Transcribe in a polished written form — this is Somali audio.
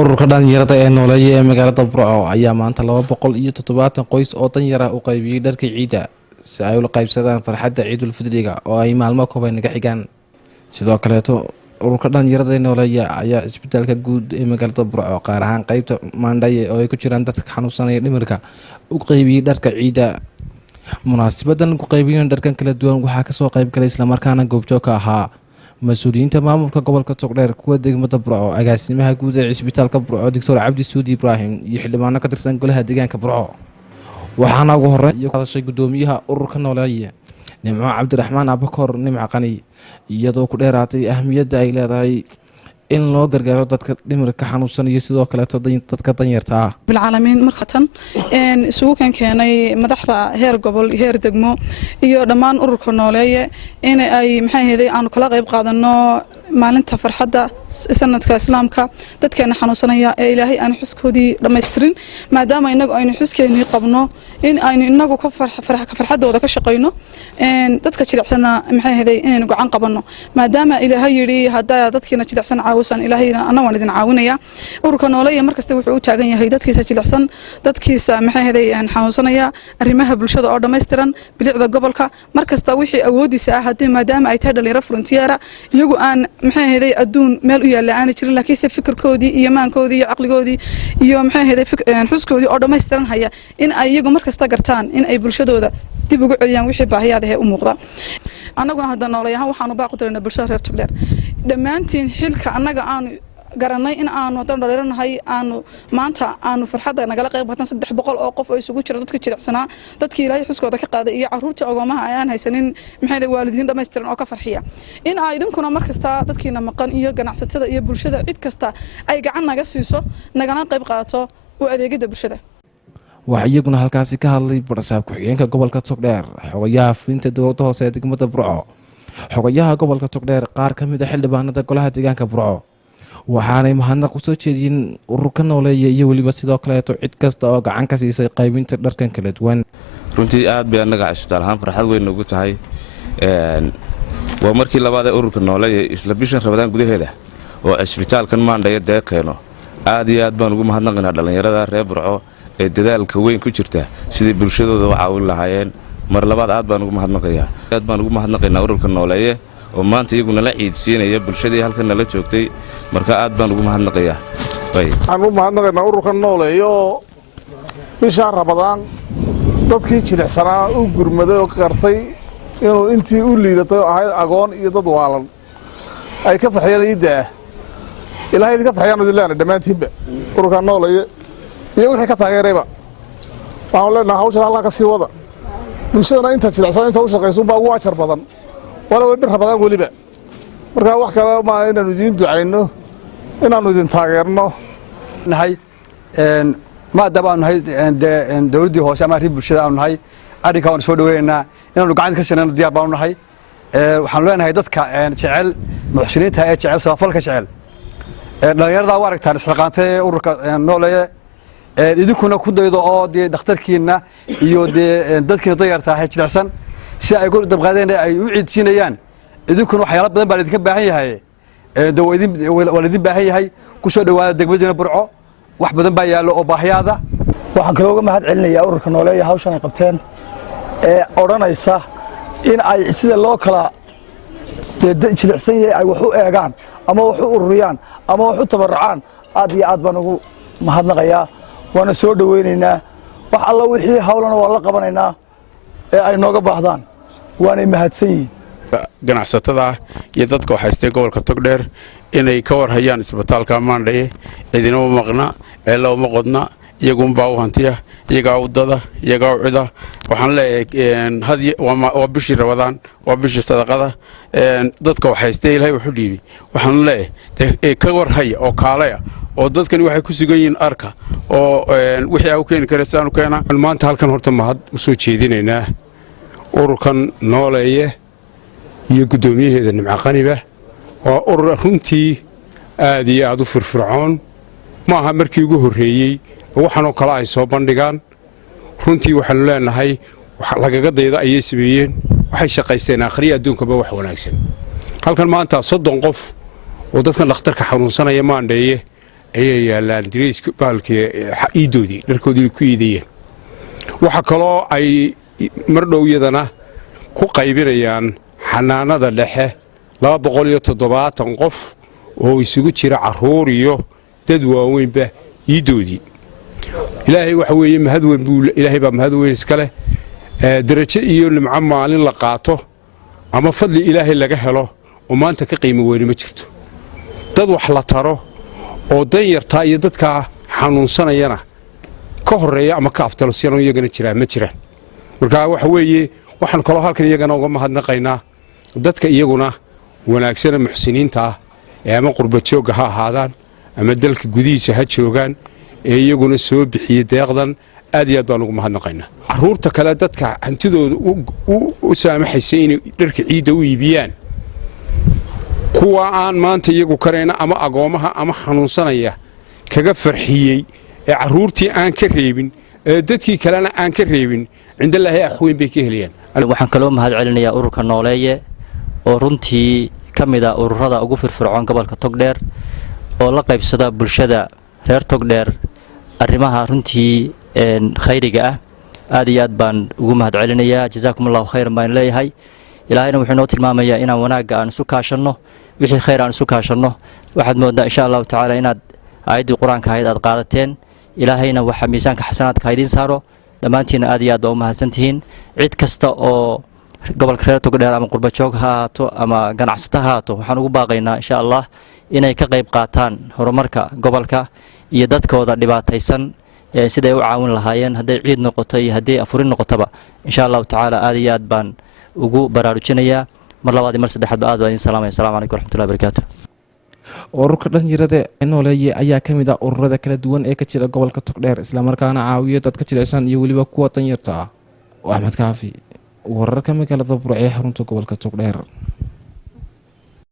ururka dhalinyarada ee nooleeya ee magaalada Burco ayaa maanta 270 qoys oo danyar ah u qaybiyay dharka ciida si ay ula qaybsadaan farxadda Ciidul Fidriga oo ay maalmo kooban naga xigaan. sidoo kale ururka dhalinyarada ee nooleeya ayaa isbitaalka guud ee magaalada Burco qaar ahaan qaybta Maandhaye oo ay ku jiraan dadka xanuunsanaya dhimirka u qaybiyay dharka ciida. munaasabadan ku qaybiyeen dharkan kala duwan waxaa ka soo qayb galay isla markaana goobjoog ka ahaa مسؤولينta maamulka gobolka Togdheer kuwa degmada Burco agaasimaha guud ee isbitaalka Burco Dr. Cabdi Suudi Ibrahim iyo xildhibaano ka tirsan golaha deegaanka Burco waxaana ugu horeeyay hadashay gudoomiyaha ururka nooleeya Nimco Cabdiraxmaan Abakor Nimco Qani iyadoo ku dheeraatay ahmiyadda ay leedahay in loo gargaaro dadka dhimirka xanuunsan iyo sidoo kale dadka danyarta ah bil caalamiin markatan isugu keenay madaxda heer gobol heer degmo iyo dhammaan ururka nooleeya in ay maxay aan kala qayb qaadano maalinta farxadda sanadka islaamka dadkeena xanuunsanaya ee ilaahay aan xuskoodii dhameystirin maadaama inagu aynu xuskeeni qabno in aynu inagu ka farxadooda ka shaqeyno dadka jilicsana maxay inaynu gacan qabano maadaama ilaahay yiri hadaa dadkeena jilicsan caawisan ilaahayna anna waan idin caawinaya ururka nooleeya markasta wuxuu u taagan yahay dadkiisa jilicsan dadkiisa maxay aan xanuunsanaya arrimaha bulshada oo dhameystiran bilicda gobolka markasta wixii awoodiisa ah hadii maadaama ay tahay dhalinyaro frontier iyagu aan maxay adduun meel u yaala aan jirin laakiin si fikirkoodii iyo maankoodii iyo aqligoodii iyo maxay xuskoodii oo dhameystiran haya in ay iyagu markasta gartaan in ay bulshadooda dib ugu celiyaan wixii baahiyaad ah u muuqda annaguna hadda nooleeyahan waxaanu baaqo dirnaa bulshada reer Togdheer dhamaantiin xilka annaga aan garanay in aanu hadan dhalinyaranahay aanu maanta aanu farxadda nagala qayb qaadan 300 oo qof oo isugu jira dadka jilicsanaa dadkii ilaahay xuskooda ka qaaday iyo caruurta ogoomaha ayaan haysanin maxay waalidiin dhameystiran oo ka farxiya in ay idinkuna markasta dadkiina maqan iyo ganacsatada iyo bulshada cid kasta ay gacan naga siiso nagana qayb qaato u adeegida bulshada waxa iyaguna halkaasi ka hadlay barsaab ku xigeenka gobolka Togdheer xogayaha fulinta dowladda hoose ee degmada Burco xogayaha gobolka Togdheer qaar ka mid ah xildhibaanada golaha deegaanka Burco waxaanay mahadnaq u soo jeedin ururka nooleeya iyo waliba sidoo kale cid kasta oo gacan ka siisay qaybinta dharkan kala duwan runtii aad bay anaga isbitaal ahaan farxad weyn ugu tahay waa markii labaad ee ururka nooleeya isla bishan Ramadaan gudaheeda oo isbitaalkan Maandhaye deeqeeno aad iyo aad baan ugu mahadnaqaynaa dhalinyarada reer Burco ee dadaalka weyn ku jirta sidii bulshadooda u caawin lahaayeen mar labaad aad baan ugu mahadnaqaynaa ururka nooleeya oo maanta iyaguna la ciidsiinaya bulshadii halkan la joogtay marka aad baan ugu mahadnaqayaa waxaan u mahadnaqaynaa ururka nooleeya bisha Ramadaan dadkii jilicsanaa u gurmaday oo qartay inuu intii u liidatay ahayd agoon iyo dad waalan ay ka farxiyeen iidaa ilaahay idinka farxiyaan dilaan dhamaantiinba ururka nooleeya iyo wixii ka taageerayba waxaan leenahay hawshan Allah ka sii wada bulshadana inta jilicsan inta u shaqeyso baa ugu ajar badan wala way Ramadaan waliba marka wax kale ma inaanu idin ducayno inaanu idin taageerno nahay ma dabaan nahay dawladii hoose ama bulshada aanu nahay arinka waan soo dhaweynaa inaanu gacan ka siinayno diyaar baan nahay waxaan leenahay dadka jecel muxsiniinta ee jecel samafalka jecel dhalinyarada waa aragtaan isxilqaantay ururka nooleeya idinkuna ku daydo oo dhakhtarkiina iyo dadkiina dayarta ah jilicsan si ay ugu dabqaadeen ay u ciidsinayaan idinkuna waxyaalo badan baa idinka baahan yahay waalidin baahan yahay ku soo dhawaada degmada Burco wax badan baa yaalo oo baahiyaada waxaan kale uga mahad celinayaa ururka nooleeya hawshan ay qabteen ee oranaysa in ay sida loo kala jilicsan yahay ay wax u eegaan ama wax u ururiyaan ama wax u tabarucaan aad iyo aad baan ugu mahadnaqayaa waana soo dhaweynaynaa wax alla wixii hawlana waa la qabanaynaa ee ay nooga baahdaan waanay mahadsan yihiin ganacsatada iyo dadka waxaystay gobolka Togdheer inay ka war hayaan isbitaalka Maandhaye cidina ma maqna eelo ma qodna iyagu baa u hantiya iyaga u dada iyaga u cida waxaan leeyahay hadi waa bishii Ramadaan waa bishii sadaqada dadka waxaystay ilaahay wuxuu dhiibay waxaan leeyahay ka war hay oo kaalaya oo dadkani waxay ku sugan yihiin arka oo wixii ay u keeni karaan keena maanta halkan horta mahad u soo jeedinaynaa ururkan nooleeya iyo gudoomiyaheeda Nimco Qaniba waa urur runtii aad iyo aad u firfircoon ma aha markii ugu horeeyay waxaan oo kala ay soo bandhigaan runtii waxaan leenahay wax lagaga dayda ayay sameeyeen waxay shaqaysteen akhriya adduunka ba wax wanaagsan halkan maanta 30 qof oo dadkan dhakhtarka xanuunsanaya Maandhaye ayay yaallaan dirayska baalkii iidoodii dharkoodii ku iidayeen waxa kaloo ay mar dhow iyadana ku qaybinayaan xanaanada dhexe 270 qof oo isugu jira carruur iyo dad waaweynba iidoodii ilaahay waxa weeye mahad weyn buu ilaahay baa mahad weyn iska leh darajo iyo nimco maalin la qaato ama fadli ilaahay laga helo oo maanta ka qiimo weyn ma jirto dad wax la taro oo dan yartaa iyo dadka xanuunsanayana ka horeeya ama ka aftalosiyano iyagana jiraan ma jiraan marka waxa weeye waxaan kaloo halkan iyagana uga mahadnaqaynaa dadka iyaguna wanaagsan muxsiniinta ah ee ama qurba joog ha ahaadaan ama dalka gudihiisa ha joogaan ee iyaguna soo bixiyay deeqdan aad iyo aad baan ugu mahadnaqaynaa carruurta kale dadka hantidooda u saamaxaysay inay dharka ciidda u iibiyaan kuwa aan maanta iyagu karayna ama agoomaha ama xanuunsanaya kaga farxiyey ee carruurtii aan ka reebin ee dadkii kalena aan ka reebin cindallaahi axweyn bay ka helayaan waxaan kaloo mahad celinayaa ururka nooleeye oo runtii ka mid ah ururada ugu firfircoon gobolka togdheer oo la qaybsada bulshada reer togdheer arrimaha runtii khayriga ah aad iyo aad baan ugu mahad celinayaa jazaakumullahu khayran baan leeyahay ilaahayna wuxuu noo tilmaamayaa inaan wanaagga aan isu kaashanno wixii khayr aan isu kaashanno waxaad moodaa insha allahu tacaala inaad aayaddii qur-aanka ahayd aad qaadateen ilaahayna waxaa miisaanka xasanaadka idiin saaro dhammaantiinna aad iyo aad baa u mahadsantihiin cid kasta oo gobolka reer togdheer ama qurbajoog ha ahaato ama ganacsato ha ahaato waxaan ugu baaqaynaa insha allah inay ka qayb qaataan horumarka gobolka iyo dadkooda dhibaataysan siday u caawin lahaayeen hadday ciid noqoto iyo hadday afurin noqotaba insha allahu tacaala aad iyo aad baan ugu baraarujinayaa mar labaad iyo mar saddexaadba aad baan idiin salaamaya assalamu calaykum waraxmatullahi wabarakaatu ururka dhalinyarada nooleeye ayaa ka mid ah ururada kala duwan ee ka jira gobolka togdheer islamarkaana caawiyo dadka jilicsan iyo weliba kuwa danyarta ah oo axmed kaafi wararka magaalada burco ee xarunta gobolka togdheer